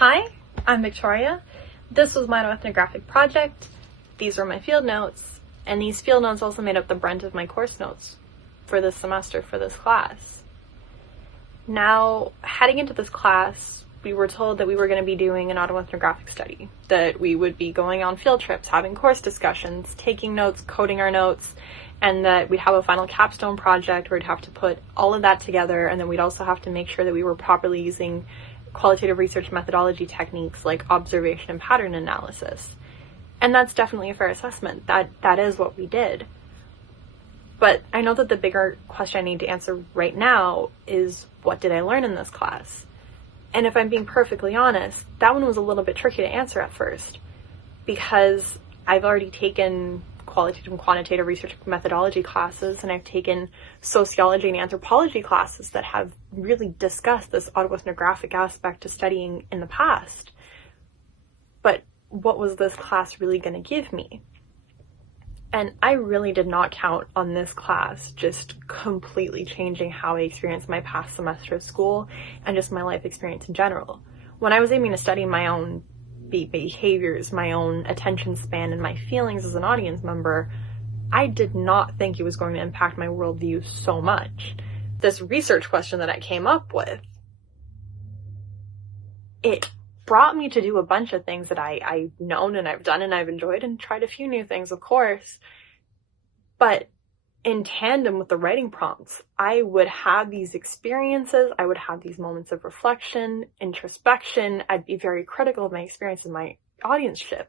Hi, I'm Victoria. This was my autoethnographic project. These were my field notes, and these field notes also made up the brunt of my course notes for this semester, for this class. Now, heading into this class, we were told that we were going to be doing an autoethnographic study, that we would be going on field trips, having course discussions, taking notes, coding our notes, and that we'd have a final capstone project where we'd have to put all of that together, and then we'd also have to make sure that we were properly using qualitative research methodology techniques like observation and pattern analysis. And that's definitely a fair assessment. That is what we did. But I know that the bigger question I need to answer right now is, what did I learn in this class? And if I'm being perfectly honest, that one was a little bit tricky to answer at first, because I've already taken qualitative and quantitative research methodology classes, and I've taken sociology and anthropology classes that have really discussed this autoethnographic aspect of studying in the past. But what was this class really going to give me? And I really did not count on this class just completely changing how I experienced my past semester of school and just my life experience in general. When I was aiming to study my own behaviors, my own attention span, and my feelings as an audience member, I did not think it was going to impact my worldview so much. This research question that I came up with, it brought me to do a bunch of things that I've known and I've done and I've enjoyed, and tried a few new things, of course. But in tandem with the writing prompts, I would have these experiences, I would have these moments of reflection, introspection. I'd be very critical of my experience in my audienceship.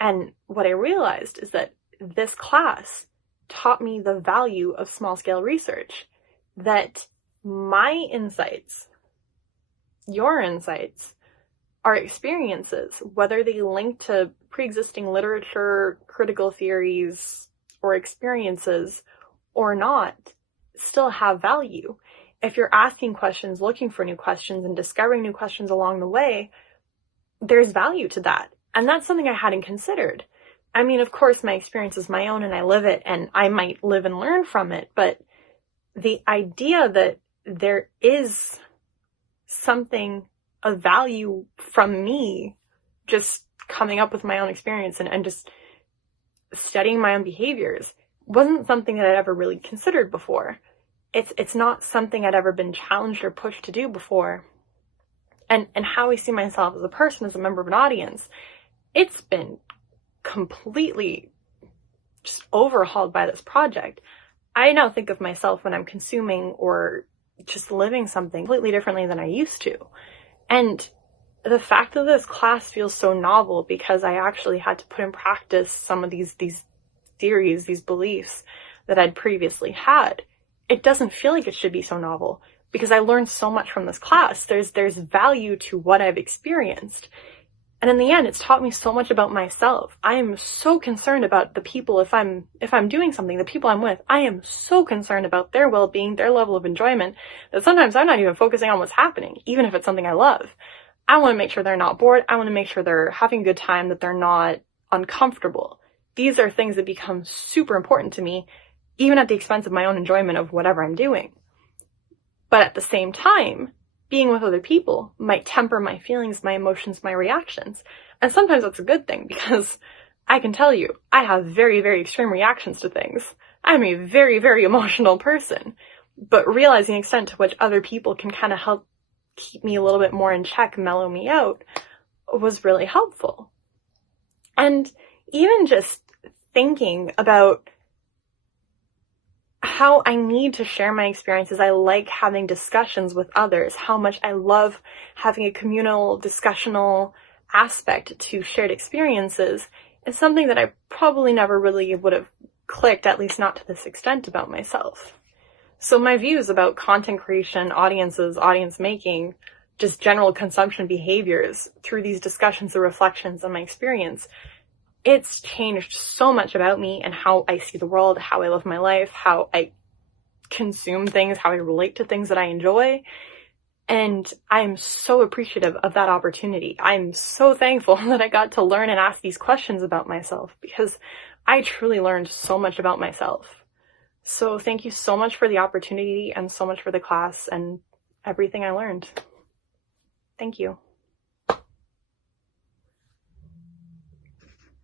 And what I realized is that this class taught me the value of small-scale research, that my insights, your insights, our experiences, whether they link to pre-existing literature, critical theories, or experiences or not, still have value. If you're asking questions, looking for new questions, and discovering new questions along the way, there's value to that. And that's something I hadn't considered. I mean, of course, my experience is my own and I live it, and I might live and learn from it, but the idea that there is something of value from me just coming up with my own experience and just studying my own behaviors wasn't something that I'd ever really considered before. It's not something I'd ever been challenged or pushed to do before. And how I see myself as a person, as a member of an audience, it's been completely just overhauled by this project. I now think of myself when I'm consuming or just living something completely differently than I used to. And the fact that this class feels so novel because I actually had to put in practice some of these theories, these beliefs that I'd previously had, it doesn't feel like it should be so novel because I learned so much from this class. There's value to what I've experienced. And in the end, it's taught me so much about myself. I am so concerned about the people, if I'm doing something, the people I'm with, I am so concerned about their well-being, their level of enjoyment, that sometimes I'm not even focusing on what's happening, even if it's something I love. I want to make sure they're not bored. I want to make sure they're having a good time, that they're not uncomfortable. These are things that become super important to me, even at the expense of my own enjoyment of whatever I'm doing. But at the same time, being with other people might temper my feelings, my emotions, my reactions. And sometimes that's a good thing, because I can tell you, I have very, very extreme reactions to things. I'm a very, very emotional person. But realizing the extent to which other people can kind of help keep me a little bit more in check, mellow me out, was really helpful. And even just thinking about how I need to share my experiences, I like having discussions with others, how much I love having a communal, discussional aspect to shared experiences, is something that I probably never really would have clicked, at least not to this extent, about myself. So my views about content creation, audiences, audience making, just general consumption behaviors through these discussions or reflections on my experience, it's changed so much about me and how I see the world, how I live my life, how I consume things, how I relate to things that I enjoy. And I'm so appreciative of that opportunity. I'm so thankful that I got to learn and ask these questions about myself, because I truly learned so much about myself. So thank you so much for the opportunity and so much for the class and everything I learned. Thank you.